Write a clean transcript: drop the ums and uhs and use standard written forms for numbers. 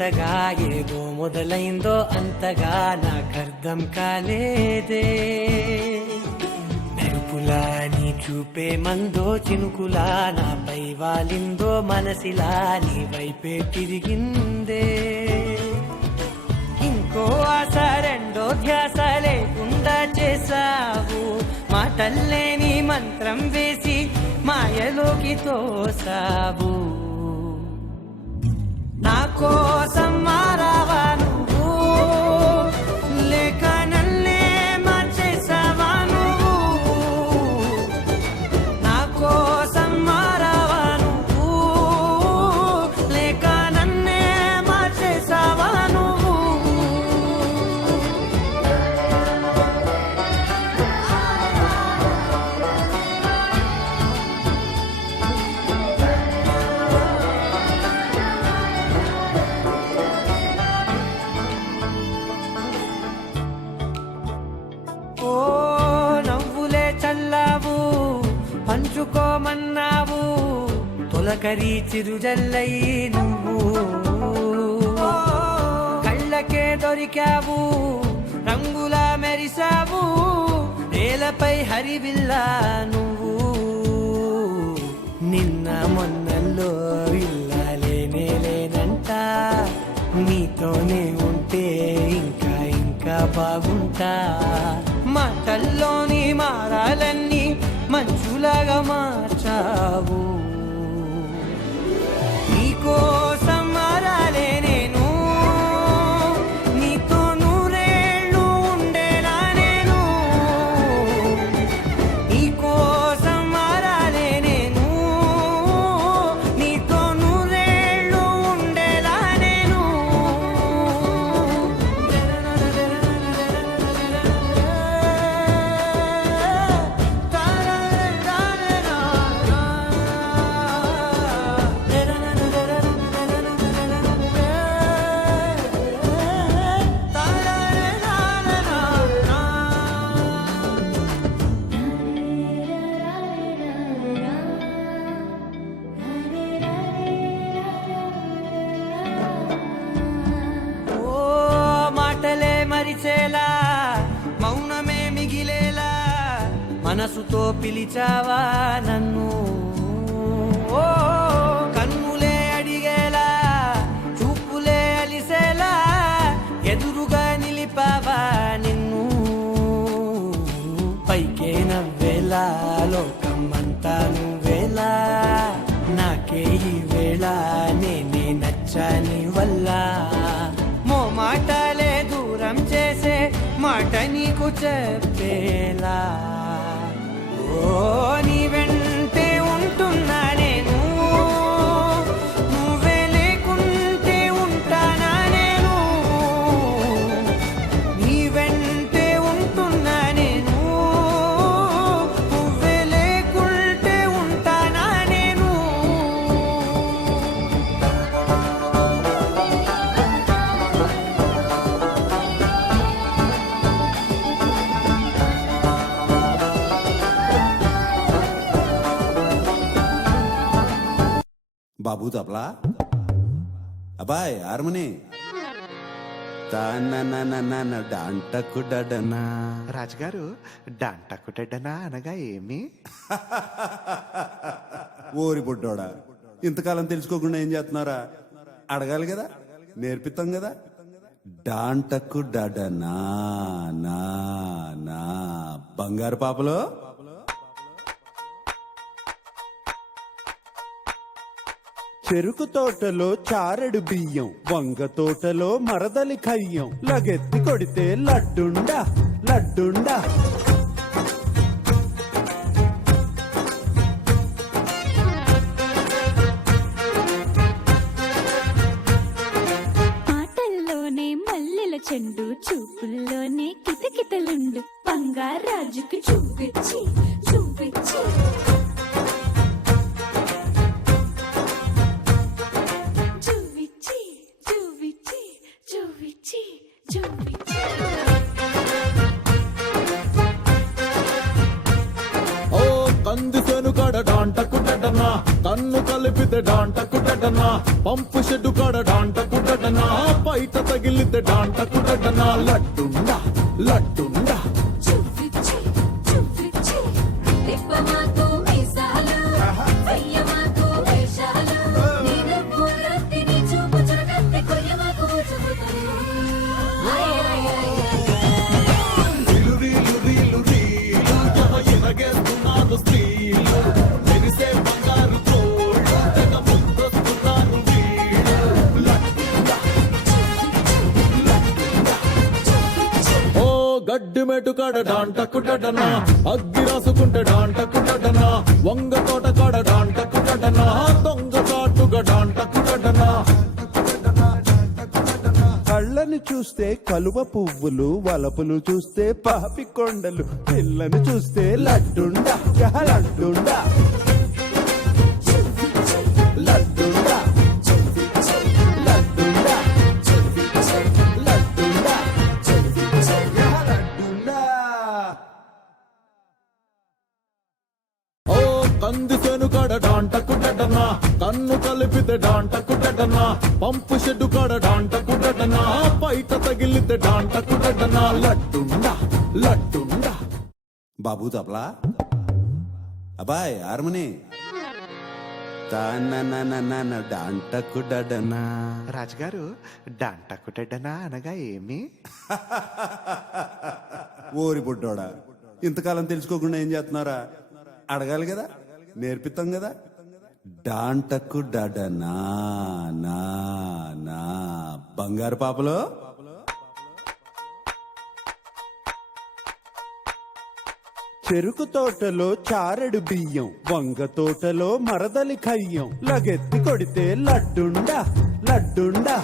వింతగా ఏదో మొదలైందో అంతగా నాకర్థం కాలేదే. మెరుపులా నీ చూపే మందో చినుకులా నాపై వాలిందో మనసిలా నీ వైపే తిరిగిందే. ఇంకో ఆశ రెండో ధ్యాస లేకుండా చేసావు, మాటల్లే నీ మంత్రం వేసి మాయలోకి తోసావు. నా కోసం మారావా నువ్వు, లేక నన్నే మార్చేసావా నువ్వు. నా కోసం మారావా నువ్వు, లేక నన్నే మార్చేసావా నువ్వు. ఓ నవ్వులే చల్లావు, పంచుకోమన్నావు, తొలకరి చిరుజల్లై నువ్వు. కళ్ళకే దొరికావు, రంగులా మెరిసావు, నేలపై హరివిల్లా నువ్వు. నిన్న మొన్నల్లో ఇల్లాలేనే లేనంట, నీతోనే ఉంటే ఇంకా ఇంకా బాగుంటా. మాటల్లోని మారాలన్నీ మంచులాగా మార్చావు. నీకోసం మారాలే నేను, నీతో నూరేళ్ళు ఉండేనా నేను. నీకోసం మారాలే నేను, నీతో నూరేళ్ళు ఉండేలా నేను. ఓ మాటలే మరిచేలా, మౌనమే మిగిలేలా, మనసుతో పిలిచావా నన్ను. ఓ కన్నులే అడిగేలా, చూపులే అలిసేలా, ఎదురుగా నిలిపావా నిన్ను. పైకే నవ్వేలా, లోకమంతా నువ్వేలా, నాకే ఈ వేళ నేనే నచ్చాని వల్ల. మాటలే దూరం చేసే మాట నీకు చెప్పేలా. ఓ నీ వెంటే ఉంటున్నా నేను, నువ్వే లేకుంటే ఉంటానా నేను. నీ వెంటే ఉంటున్నా నేను, నువ్వే లేకుంటే ఉంటానా నేను. బాబు తబలా, అబ్బాయి హార్మోని, డాంటకుడనా. రాజుగారు డాంటకుటెడ్డనా అనగా ఏమి? ఓరి బుడ్డోడా, ఇంతకాలం తెలుసుకోకుండా ఏం చేస్తున్నారా? అడగాలి కదా, నేర్పిస్తాం కదా. డాంటకుడనా నా నా బంగారు పాపలో. చెరుకు తోటలో చారెడు బియ్యం, వంగ తోటలో మరదలి కయ్యం, లగెత్తి కొడితే లడ్డుండా లడ్డుండా. ఆటల్లోనే మల్లెల చెండు, చూపుల్లోనే కితకితలుండు, బంగారాజుకి చూపించి చూపించి. కందిసేను కాడ డాంటకుడనా, కన్ను కలిపితే డాంటకుడనా, పంపు షెడ్డు కాడ డాంటకుడనా, బయట తగిలితే డాంటకుడటనా లడ్డుండా లడ్డుండా చూపిచ్చి చూపిచ్చి తిప్పమాకు మీసాలు వెయ్యమాకు వేషాలు నేను పూరత్తిని చూపు చురకత్తి కొయ్యమాకు చూపుతాను రీలు రీలు రీలు రీలు ఎనగేస్తున్నాను స్త్రీలు మెరిసే బంగారు తోళ్ళు తెగ ముందొస్తున్నారు వీళ్ళు లడ్డుండా ఓ గడ్డి మెటు కాడ డాంటకుడటనా అగ్గి రాసుకుంటే డాంటకుడటనా వంగ తోట కాడ డాంటకుడటనా దొంగ చాటుగా డాంటకుడటనా కళ్ళని చూస్తే కలువ పువ్వులు వలపులు చూస్తే పాపి కొండలు పిల్లని చూస్తే లడ్డుండా యహ లడ్డుండా లడ్డుండా లడ్డుండా లడ్డుండా యహ లడ్డుండా. ఓ కంది సేను కాడ డాంటకుడటనా కన్ను కలిపితే డాంటకుడటనా పంపు షెడ్డు కాడ డాంటకుడటనా బయట తగిలితే డాంటకుడటనా లడ్డుండా లడ్డుండా బాబు తబలా అబ్బాయ్ హార్మోని తాన డాంటకుడనా రాజుగారు డాంటకుటెడ్డనా అనగా ఏమి? ఓరి బుడ్డోడా ఇంతకాలం తెలుసుకోకుండా ఏం చేస్తున్నారా? అడగాలి కదా, నేర్పిస్తాం కదా. డాంటకు డడనా నా నా బంగారు పాపలో చెరుకు తోటలో చారెడు బియ్యం, వంగ తోటలో మరదలి ఖయ్యం, లగెత్తి కొడితే లడ్డుండా లడ్డుండా